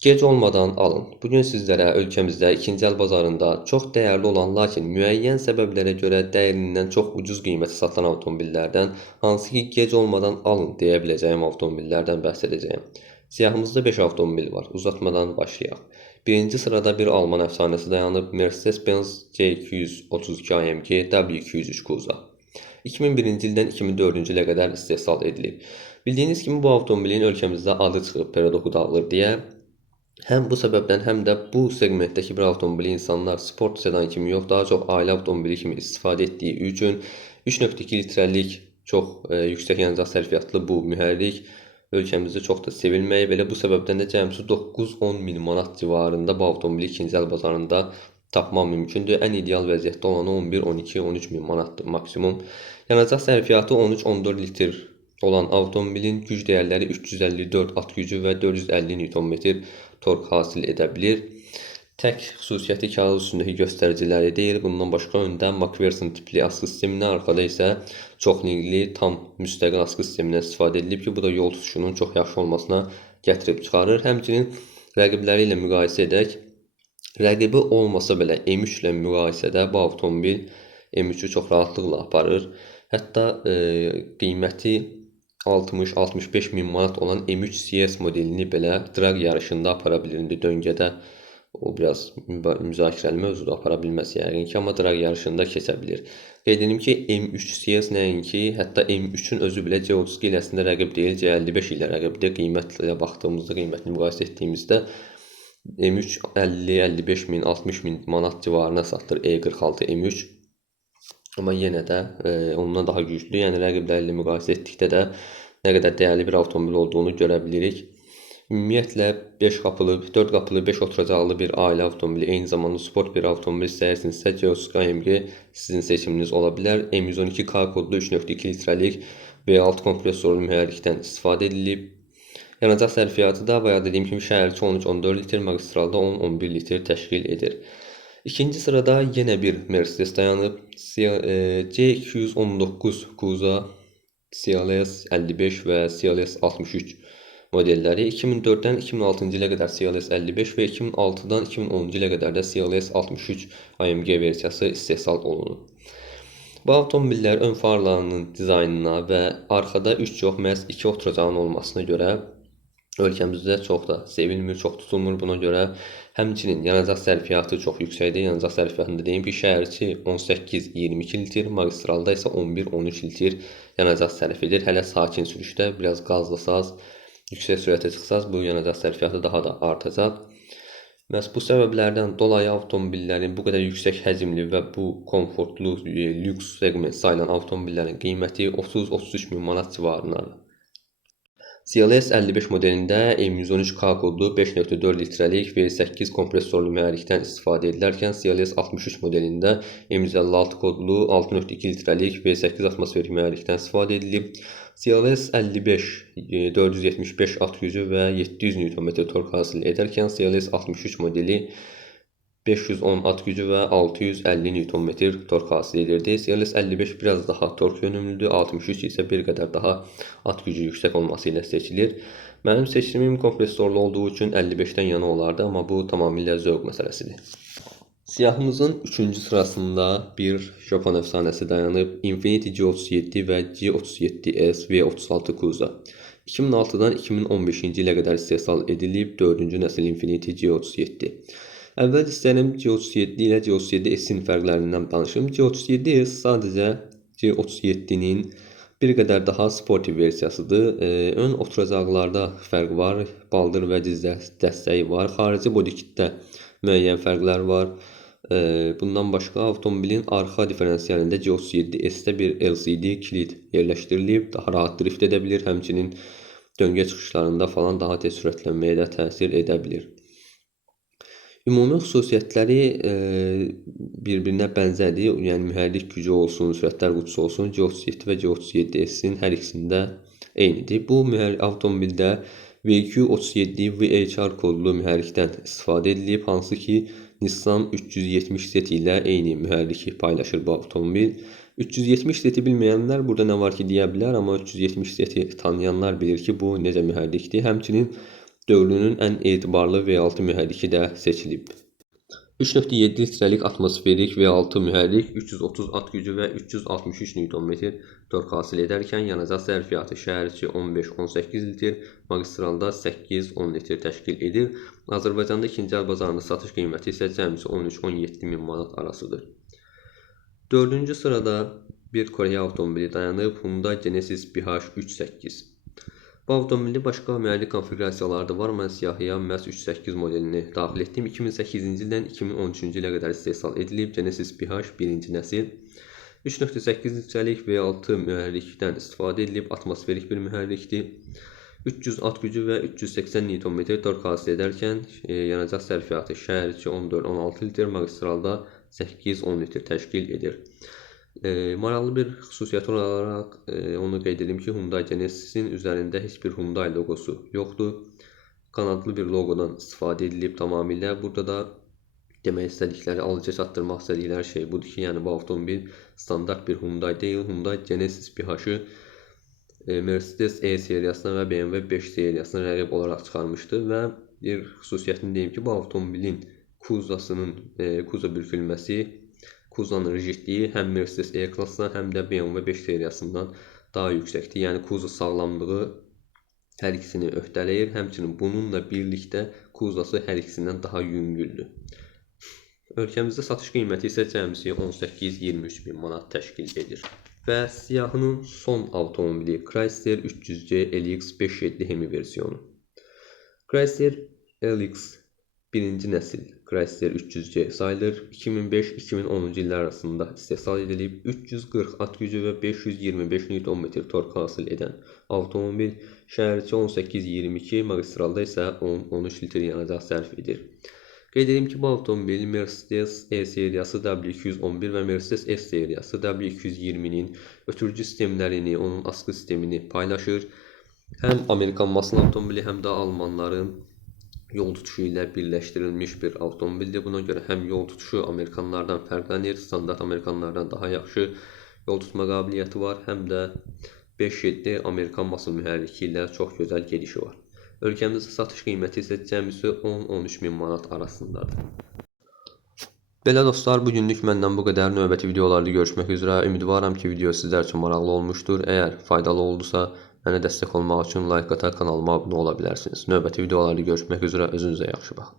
Gec olmadan alın. Bugün sizlərə ölkəmizdə ikinci əl bazarında çox dəyərli olan, lakin müəyyən səbəblərə görə dəyərindən çox ucuz qiymətə satılan avtomobillərdən, hansı ki gec olmadan alın deyə biləcəyim avtomobillərdən bəhs edəcəyim. Siyahımızda 5 avtomobil var. Uzatmadan başlayaq. Birinci sırada bir Alman əfsanəsi dayanıb, Mercedes-Benz C232 AMG W203 Kuza. 2001-ci ildən 2004-cü ilə qədər istehsal edilib. Bildiyiniz kimi bu avtomobilin ölkəmizdə adı çıxıb Perodoku dağılır deyə. Həm bu səbəbdən, həm də bu segmentdəki bir avtomobili insanlar sport sedan kimi yox, daha çox ailə avtomobili kimi istifadə etdiyi üçün 3.2 litrəlik çox yüksək yanacaq sərfiyyatlı bu mühərrik ölkəmizdə çox da sevilməyib. Elə bu səbəbdən də cəmsi 9-10 min manat civarında bu avtomobili ikinci əl bazarında tapmaq mümkündür. Ən ideal vəziyyətdə olanı 11, 12, 13 min manatdır maksimum. Yanacaq sərfiyyatı 13-14 litr olan avtomobilin güc dəyərləri 354 at gücü və 450 Nm tork hasil edə bilir. Tək xüsusiyyəti kağız üstündəki göstəriciləri deyil. Bundan başqa öndə McPherson tipli askı sistemindən, arxada isə çox linkli tam müstəqil askı sistemindən istifadə edilib ki, bu da yol tutuşunun çox yaxşı olmasına gətirib çıxarır. Həmçinin rəqibləri ilə müqayisə edək. Rəqibi olmasa belə M3 ilə müqayisədə bu avtomobil M3-ü çox rahatlıqla aparır. Hətta qiyməti 60-65 min manat olan M3 CS modelini belə drag yarışında apara bilirdi döngədə. O biraz müzakirəli mövzuda apara bilməz yəqin ki, amma drag yarışında keçə bilir. Qeyd edim ki, M3 CS nəinki, hətta M3-ün özü belə C32 ilə əslində rəqib deyil, C55 ilə rəqibdir. Qiymətlə baxdığımızda, qiymətini müqayisə etdiyimizdə M3 50-55 min, 60 min manat civarına satılır E46 M3. Amma yenə də ondan daha güclü. Yəni rəqiblərlə müqayisə etdikdə də nə qədər dəyərli bir avtomobil olduğunu görə bilirik. Ümumiyyətlə 5 qapılı, 4 qapılı, 5 oturacaqlı bir ailə avtomobili, eyni zamanda sport bir avtomobil istəyirsinizsə C32 AMG sizin seçiminiz ola bilər. M112K kodlu 3.2 litrəlik V6 kompresorlu mühərrikdən istifadə edilib. Yanacaq sərfiyyatı da bayaq dediyim kimi şəhərçi 13-14 litr, magistralda 10-11 litr təşkil edir. İkinci sırada yenə bir Mercedes dayanıb. C219 Kuza, CLS 55 və CLS 63 modelləri 2004-dən 2006-cı ilə qədər CLS 55 və 2006-dan 2010-cu ilə qədər də CLS 63 AMG versiyası istehsal olunub. Bu avtomobillər ön farlarının dizaynına və arxada 3 yox, məhz 2 oturacağın olmasına görə ölkəmizdə çox da sevilmir, çox tutulmur. Buna görə həmçinin yanacaq sərfiyyatı çox yüksəkdir. Yanacaq sərfiyyatında deyim ki, şəhərçi 18-22 litr, magistralda isə 11-13 litr yanacaq sərf edir. Hələ sakin sürüşdə biraz qazlasaz, yüksək sürətə çıxsaz bu yanacaq sərfiyyatı daha da artacaq. Məhz bu səbəblərdən dolayı avtomobillərin bu qədər yüksək həcmli və bu komfortlu, lüks segment sayılan avtomobillərin qiyməti 30-33 min manat civarındadır. CLS 55 modelində M113K kodlu 5.4 litrəlik V8 kompresorlu mühərrikdən istifadə edilərkən CLS 63 modelində M156 kodlu 6.2 litrəlik V8 atmosferik mühərrikdən istifadə edilib. CLS 55 475 at gücü və 700 Nm tork hasil edərkən CLS 63 modeli 510 at gücü və 650 Nm tork hasil edirdi. CLS 55 biraz daha tork yönümlüdür. 63 isə bir qədər daha at gücü yüksək olması ilə seçilir. Mənim seçimim kompresorlu olduğu üçün 55-dən yana olardı, amma bu tamamilə zövq məsələsidir. Siyahımızın 3-cü sırasında bir Japon əfsanəsi dayanıb, Infiniti G37 və G37S V36 Kuza. 2006-dan 2015-ci ilə qədər istehsal edilib 4-cü nəsil Infiniti G37. Əvvəl istəyirəm G37 ilə G37S-in fərqlərindən danışım. G37S sadəcə G37-nin bir qədər daha sportiv versiyasıdır. Ön oturacaqlarda fərq var, baldır və diz dəstəyi var. Xarici bodikitdə müəyyən fərqlər var. Bundan başqa avtomobilin arxa diferensiyalində G37S-də bir LCD kilit yerləşdirilib. Daha rahat drift edə bilir, həmçinin döngə çıxışlarında falan daha tez sürətlənməyə də təsir edə bilir. Ümumi xüsusiyyətləri bir-birinə bənzərdir. Yəni mühərrik gücü olsun, sürətlər qutusu olsun, G37 və G37S-in hər ikisində eynidir. Bu avtomobildə VQ37 VHR kodlu mühərrikdən istifadə edilib, hansı ki Nissan 370 Z ilə eyni mühərriki paylaşır bu avtomobil. 370 Z bilməyənlər burada nə var ki deyə bilər, amma 370 Z tanıyanlar bilir ki, bu necə mühərrikdir. Həmçinin dövrünün ən etibarlı V6 mühərriki də seçilib. 3.7 litrəlik atmosferik V6 mühərrik 330 at gücü və 363 Nm tork hasil edərkən yanacaq sərfiyyatı şəhər içi 15-18 litr, magistralda 8-10 litr təşkil edir. Azərbaycanda ikinci əl bazarında satış qiyməti isə cəmisi 13-17 min manat arasıdır. 4-cü sırada bir Koreya avtomobili dayanıb, Hyundai Genesis BH38. Bu avtomobili başqa mühərrik konfiqurasiyaları da var. Mən siyahıya məhz 3.8 modelini daxil etdim. 2008-ci ildən 2013-cü ilə qədər istehsal edilib. Genesis BH 1-ci nəsil. 3.8 litrəlik V6 mühərrikdən istifadə edilib. Atmosferik bir mühərrikdir. 300 at gücü və 380 Nm tork hasil edərkən yanacaq sərfiyyatı şəhər içi 14-16 litr, magistralda 8-10 litr təşkil edir. Maraqlı bir xüsusiyyət olaraq onu qeyd edim ki, Hyundai Genesisin üzərində heç bir Hyundai loqosu yoxdur. Qanadlı bir loqodan istifadə edilib tamamilə. Burada da demək istədikləri, alıcıya çatdırmaq istədikləri şey budur ki, yəni bu avtomobil standart bir Hyundai deyil. Hyundai Genesis BH-ı Mercedes E seriyasına və BMW 5 seriyasına rəqib olaraq çıxarmışdı və bir xüsusiyyətini deyim ki, bu avtomobilin kuza bürkülməsi, kuzanın rigidliyi həm Mercedes E-klassından, həm də BMW 5 seriyasından daha yüksəkdir. Yəni kuza sağlamlığı hər ikisini öhdələyir. Həmçinin bununla birlikdə kuzası hər ikisindən daha yüngüldür. Ölkəmizdə satış qiyməti isə cəmisi 18-23 min manat təşkil edir. Və siyahının son avtomobili Chrysler 300C LX 5.7 Hemi versiyonu. Chrysler LX 1-ci nəsil Chrysler 300C sayılır. 2005-2010-cu illər arasında istehsal edilib. 340 at gücü və 525 Nm tork hasil edən avtomobil şəhər içi 18-22, magistralda isə 10-13 litr yanacaq sərf edir. Qeyd edim ki, bu avtomobil Mercedes E seriyası W211 və Mercedes S seriyası W220-nin ötürücü sistemlərini, onun askı sistemini paylaşır. Həm Amerikan maşın avtomobili, həm də Almanların yol tutuşu ilə birləşdirilmiş bir avtomobildir. Buna görə həm yol tutuşu Amerikanlardan fərqlənir, standart Amerikanlardan daha yaxşı yol tutma qabiliyyəti var, həm də 5.7 Amerikan maşın mühərriki ilə çox gözəl gedişi var. Ölkəmizdə satış qiyməti isə cəmisi 10-13 min manat arasındadır. Belə dostlar, bugünlük məndən bu qədər. Növbəti videolarda görüşmək üzrə. Ümidvaram ki, video sizlər üçün maraqlı olmuşdur. Əgər faydalı oldusa, mənə dəstək olmaq üçün like atar, kanalıma abunə ola bilərsiniz. Növbəti videolarda görüşmək üzrə. Özünüzə yaxşı baxın.